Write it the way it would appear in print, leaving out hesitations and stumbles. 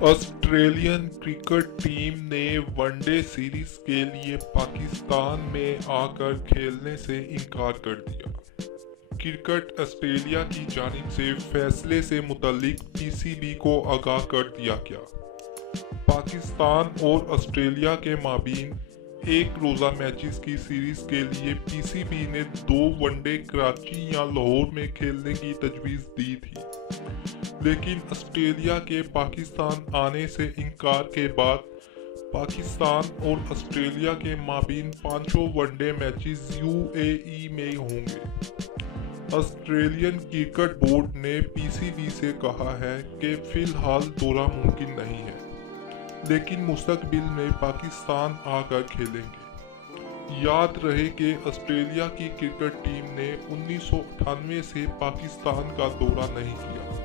Australian cricket team نے one day series کے لیے پاکستان میں آ کر کھیلنے سے انکار کر دیا۔ کرکٹ آسٹریلیا کی جانب سے فیصلے سے متعلق پی سی بی کو آگاہ کر دیا گیا۔ پاکستان اور آسٹریلیا کے مابین ایک روزہ میچز کی سیریز کے لیے پی سی بی نے 2 ون ڈے کراچی یا لاہور میں کھیلنے کی تجویز دی تھی، لیکن آسٹریلیا کے پاکستان آنے سے انکار کے بعد پاکستان اور آسٹریلیا کے مابین 5 ون ڈے میچز یو اے ای میں ہوں گے۔ آسٹریلین کرکٹ بورڈ نے پی سی بی سے کہا ہے کہ فی الحال دورہ ممکن نہیں ہے، لیکن مستقبل میں پاکستان آ کر کھیلیں گے۔ یاد رہے کہ آسٹریلیا کی کرکٹ ٹیم نے 1998 سے پاکستان کا دورہ نہیں کیا۔